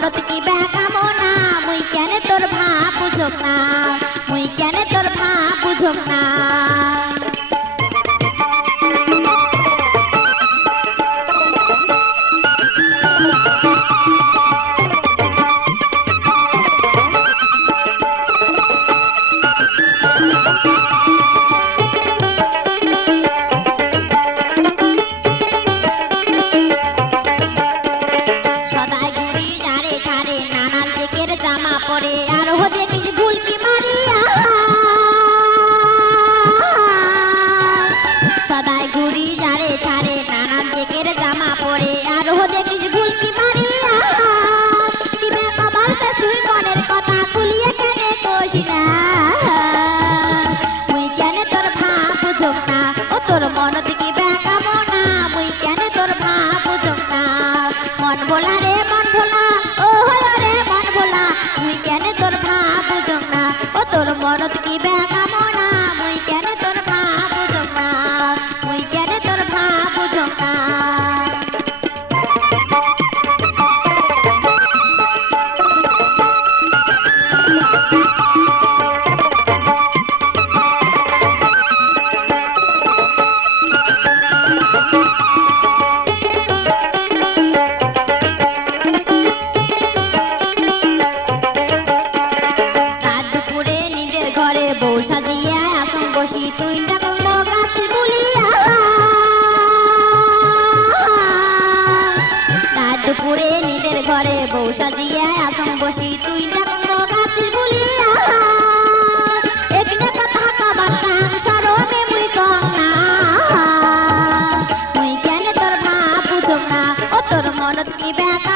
মনত কি বেকামো না মুই কেন তোর ভাব বুঝক না মুই কেন তোর ভাব বুঝক না জামা পরে আর হো দেখিস ভুলকি মারিয়া সদাই ঘুরি যারে ঠারে নানান চেকের জামা পরে আর হো দেখিস ভুলকি মারিয়া কিবে কমাল সে তুই মনের কথা খুলিয়ে কেনে কইস না মুই কেনে তোর ভাব বুঝক না ও তোর মন থেকে বেকামো না মুই কেনে তোর ভাব বুঝক না মন ভোলা রে মন ভোলা ও হলো রে মন ভোলা মুই কেনে তোর ভাব বুঝক না ও তোর মনত কি বেকামো না মুই কেনে তোর ভাব বুঝক না মুই কেনে তোর ভাব বুঝক না বউ সাজিয়া আসন বসি তুই ডাকঙ্গ গাছ বলিয়া রাত দুপুরে নিজের ঘরে বউ সাজিয়া আসন বসি তুই ডাকঙ্গ গাছ বলিয়া একটা কথা কবার কান সরমে মুই কম না মুই কেন তোর ভাব বুঝক না ও তোর মনত কি ব্যাক